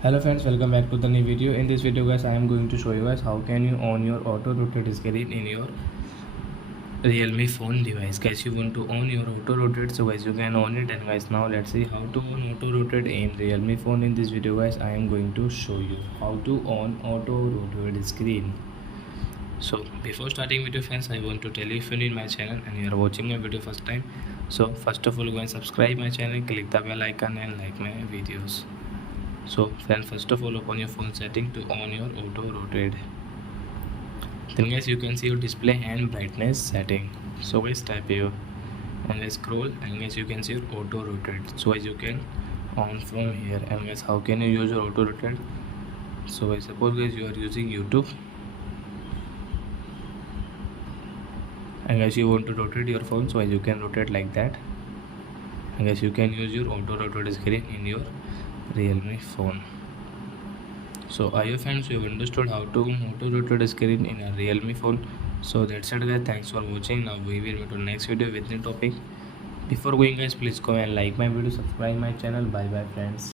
Hello friends, welcome back to the new video. In this video guys, I am going to show you guys how can you on your auto rotate screen in your Realme phone device. Guys, you want to on your auto rotate, so guys you can on it. And guys, now let's see how to on auto rotate in Realme phone. In this video guys, I am going to show you how to on auto rotate screen. So before starting video friends, I want to tell you, if you're in my channel and you are watching my video first time, so first of all go and subscribe my channel, click the bell icon and like my videos. So then first of all open your phone setting to on your auto rotate. Then guys you can see your display and brightness setting. So guys type here and guys scroll and guys you can see your auto rotate. So guys you can on from here. And guys how can you use your auto rotate? So guys suppose guys you are using YouTube and guys you want to rotate your phone, so guys you can rotate like that. And guys you can use your auto rotate screen in your Realme phone. So I hope friends you have understood how to auto rotate screen in a Realme phone. So that's it guys, thanks for watching. Now we will meet on next video with new topic. Before going guys, please go and like my video, subscribe my channel. Bye bye friends.